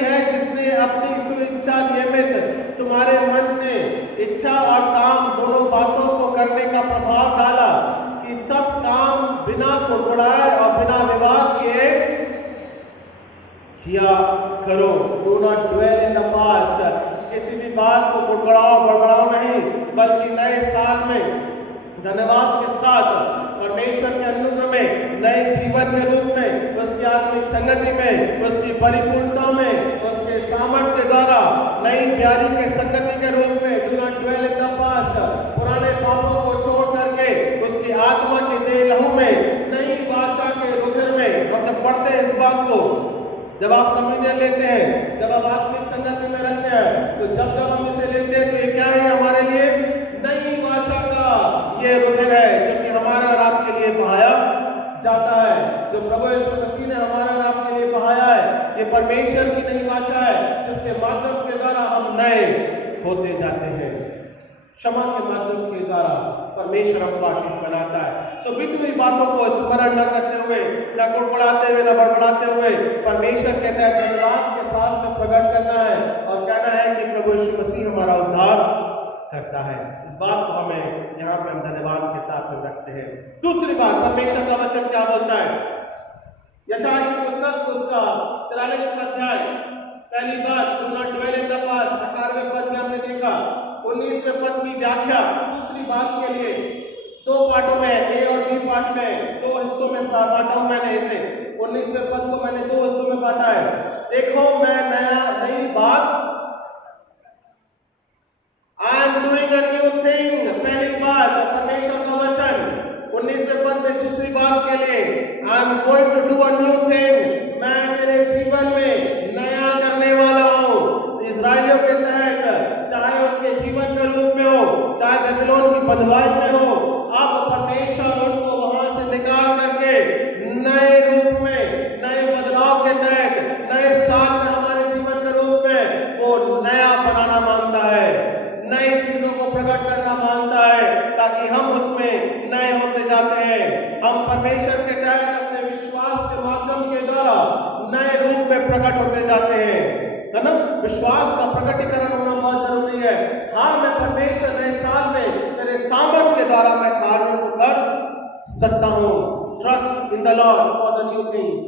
ही है जिसने अपनी सुइच्छा नियमित तुम्हारे मन में इच्छा और काम दोनों बातों को करने का प्रभाव डाला कि सब काम बिना कुड़कुड़ाए और बिना विवाद के किया करो। Do not dwell in the past, किसी भी बात को कुड़कुड़ाओ बड़बड़ाओ नहीं, बल्कि नए साल में धन्यवाद के साथ परमेश्वर के अनुग्रह में, नए जीवन के रूप में, उसकी आत्मिक संगति में, उसकी परिपूर्णता में, उसके सामर्थ्य के द्वारा नई प्यारी के संगति के रूप में do not dwell in the past, पुराने पापों को छोड़ करके उसकी आत्मा के देह लहू में, नई वाचा के रुधिर में। हम जब पढ़ते हैं इस बात को, जब आप कम्युनियन लेते हैं, जब आप आत्मिक संगति में रहते हैं, तो जब जब हम इसे लेते हैं तो ये क्या है हमारे लिए? नई वाचा का ये रुधिर है जो कि हमारे और आपके लिए बहाया जाता है, जो प्रभु यीशु मसीह ने हमारे और आपके लिए बहाया है। ये परमेश्वर की नई वाचा है जिसके माध्यम के द्वारा हम नए होते जाते हैं। क्षमा के माध्यम के द्वारा परमेश्वर हमको आशीष बनाता है। सो बीती हुई बातों को स्मरण न करते हुए, न कुड़कुड़ाते हुए, न बड़बड़ाते हुए, परमेश्वर कहता है धन्यवाद के साथ में प्रकट करना है और कहना है कि प्रभु यीशु मसीह हमारा उद्धार करता है। इस बात को हमें यहाँ पे हम धन्यवाद के साथ में रखते हैं। दूसरी बात, परमेश्वर का वचन क्या बोलता है? यशायाह की पुस्तक उसका 43वां अध्याय पहली बात, do not dwell in the past, 18वें पद में हमने देखा। 19वें पद की व्याख्या दूसरी बात के लिए दो पार्टों में, ए और बी पार्ट में, दो हिस्सों में बांटा हूं मैंने इसे। 19वें पद को मैंने दो हिस्सों में बांटा है। देखो मैं नई बात, I am doing a new thing, पहली बात परमेश्वर का वचन। 19वें पद में दूसरी बात के लिए, I am going to do a new thing, मैं तेरे जीवन में नया करने वाला हूं। इस्राएलियों के तहत, चाहे उनके जीवन के रूप में हो, चाहे बेबीलोन की बंधुआई में हो, अब परमेश्वर उनको वहां से निकाल करके नए रूप में, नए बदलाव के तहत, नए साल में हमारे जीवन के रूप में वो नया बनाना मांगता है, नई चीजों को प्रकट करना मांगता है, ताकि हम उसमें नए होते जाते हैं। हम परमेश्वर के तहत अपने विश्वास के माध्यम के द्वारा नए रूप में प्रकट होते जाते हैं, है ना? विश्वास का प्रकटीकरण होना बहुत जरूरी है। हाँ, मैं परमेश्वर नए साल में तेरे सामर्थ्य के द्वारा मैं कार्यों को कर सकता हूँ। Trust in the Lord for the new things.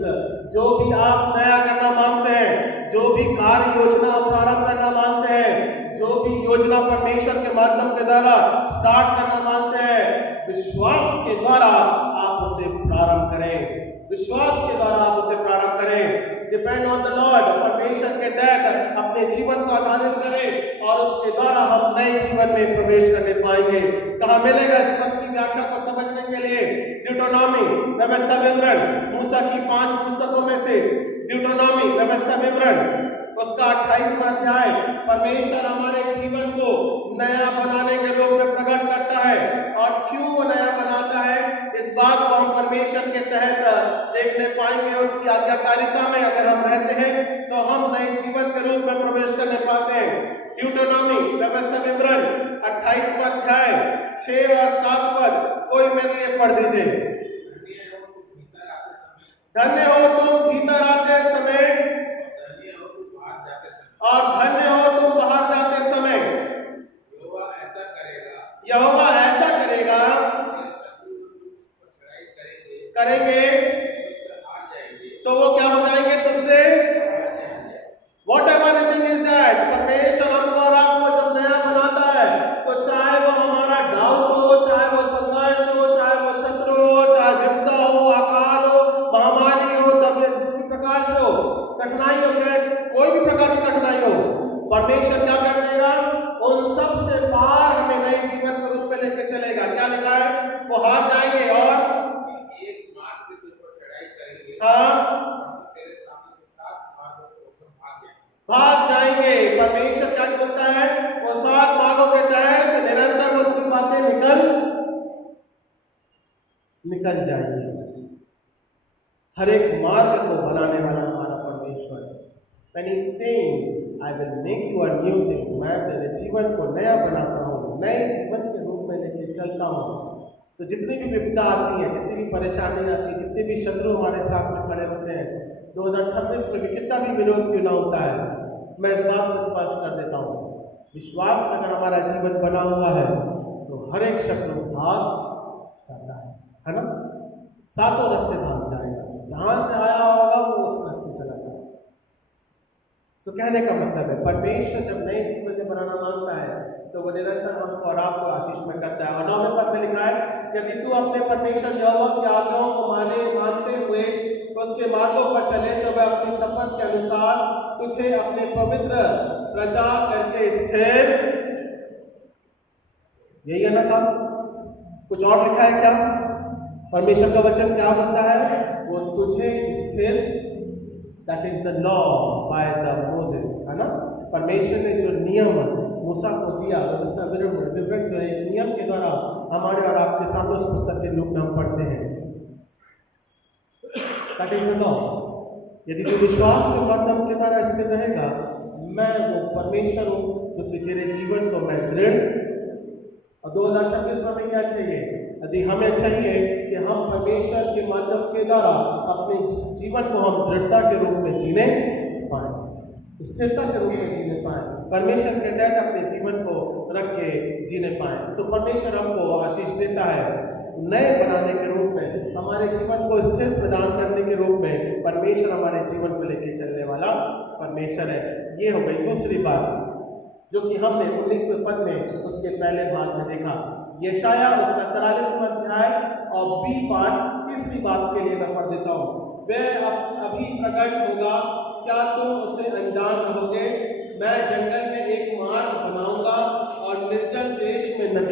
जो भी आप नया करना मांगते हैं, जो भी कार्य योजना प्रारंभ करना मांगते हैं, जो भी योजना परमेश्वर के माध्यम के द्वारा स्टार्ट करना मांगते हैं, विश्वास के द्वारा आप उसे प्रारंभ करें, विश्वास के द्वारा आप उसे प्रारंभ करें। डिपेंड ऑन द लॉर्ड, परमेश्वर के तहत अपने जीवन को आधारित करें और उसके द्वारा हम नए जीवन में प्रवेश करने पाएंगे। कहाँ मिलेगा इस पद की व्याख्या को समझने के लिए? ड्यूटोनॉमी, व्यवस्था विवरण, मूसा की 5 पुस्तकों में से ड्यूटोनॉमी, व्यवस्था विवरण, उसका 28वां अध्याय परमेश्वर हमारे जीवन को नया बनाने के रूप में प्रकट करता है। और क्यों वो नया बनाता है, इस बात को हम परमेश्वर के तहत देखने पाएंगे। उसकी आज्ञाकारिता में अगर हम रहते हैं तो हम नए जीवन के रूप में प्रवेश करने पाते हैं। ड्यूटोनॉमी, व्यवस्था विवरण, 28वां अध्याय 6 और 7 पद कोई मेरे लिए पढ़ दीजिए। धन्य हो तुम भीतर आते समय और धन्य हो तुम बाहर जाते समय। यहोवा ऐसा करेगा करेंगे तो वो क्या हो जाएंगे तुझसे? What ever thing is that, परमेश्वर हमको और आपको जब नया बनाता है तो चाहे वो हमारा डाउट हो, चाहे वो संघर्ष हो, चाहे वो शत्रु हो, चाहे विपदा हो, अकाल हो, महामारी हो, तब जिस भी प्रकार से हो, कठिनाई हो, कोई भी प्रकार की कठिनाई हो, परमेश्वर क्या कर देगा? उन सब से पार हमें नए जीवन के रूप में लेके चलेगा। क्या लिखा है? वो हार जाएंगे और एक मार्ग से तुझको चढ़ाई करेंगे, हाँ भाग जाएंगे। परमेश्वर क्या बोलता है? वो 7 मार्गों के तहत निरंतर उसकी बातें निकल जाएंगी। हर एक मार्ग को बनाने वाला हमारा परमेश्वर। When he is saying, I will make you a new thing, मैं तेरे जीवन को नया बनाता हूँ, नए जीवन के रूप में लेके चलता हूँ। तो जितनी भी विपदा आती है, जितनी भी परेशानी आती है, जितने भी शत्रु हमारे साथ में खड़े होते हैं, 2026 में भी कितना भी विरोध क्यों ना होता है, मैं इस बात को स्पष्ट कर देता हूँ, विश्वास में अगर हमारा जीवन बना हुआ है तो हर एक शत्रु भाग जाता है ना। सातों रास्ते भाग जाएगा, जहां से आया होगा वो उस रास्ते चला जाएगा। सो कहने का मतलब है, परमेश्वर जब नए जीवन में बनाना मांगता है तो वो निरंतर हमको और आपको आशीष में करता है। और 9वें पद में लिखा है, यदि तू अपने परमेश्वर यहोवा की आज्ञाओं को मानते हुए उसके मार्गों पर चले तो वह अपनी शपथ के अनुसार तुझे अपने पवित्र प्रजा करके स्थिर, यही है ना साहब, कुछ और लिखा है क्या? परमेश्वर का वचन क्या बोलता है? वो तुझे स्थिर, that is the law by the Moses, है ना। परमेश्वर ने जो नियम मूसा को दिया, व्यवस्था विवरण जो है नियम के द्वारा हमारे और आपके सामने उस पुस्तक के रूप में हम पढ़ते हैं, दैट इज द लॉ। यदि तू विश्वास के माध्यम के द्वारा स्थिर रहेगा, मैं वो परमेश्वर हूँ जो कि तेरे जीवन को मैं दृढ़, और 2026 में हमें क्या चाहिए? यदि हमें चाहिए कि हम परमेश्वर के माध्यम के द्वारा अपने जीवन को हम दृढ़ता के रूप में जीने पाए, स्थिरता के रूप में जीने पाए, परमेश्वर के तहत अपने जीवन को रख के जीने पाए। सो परमेश्वर हमको आशीष देता है नए बनाने के रूप में, हमारे जीवन को स्थिर प्रदान करने के रूप में परमेश्वर हमारे जीवन को लेके चलने वाला परमेश्वर है। ये हो गई दूसरी बात जो कि हमने 19वें पद में उसके पहले भाग में देखा। यशाया उसका 43वां अध्याय और बी पाठ तीसरी बात के लिए मैं पढ़ देता हूँ। वह अभी प्रकट होगा, क्या तुम उसे अनजान रहोगे? मैं जंगल में एक मार्ग बनाऊंगा और निर्जल देश में नदी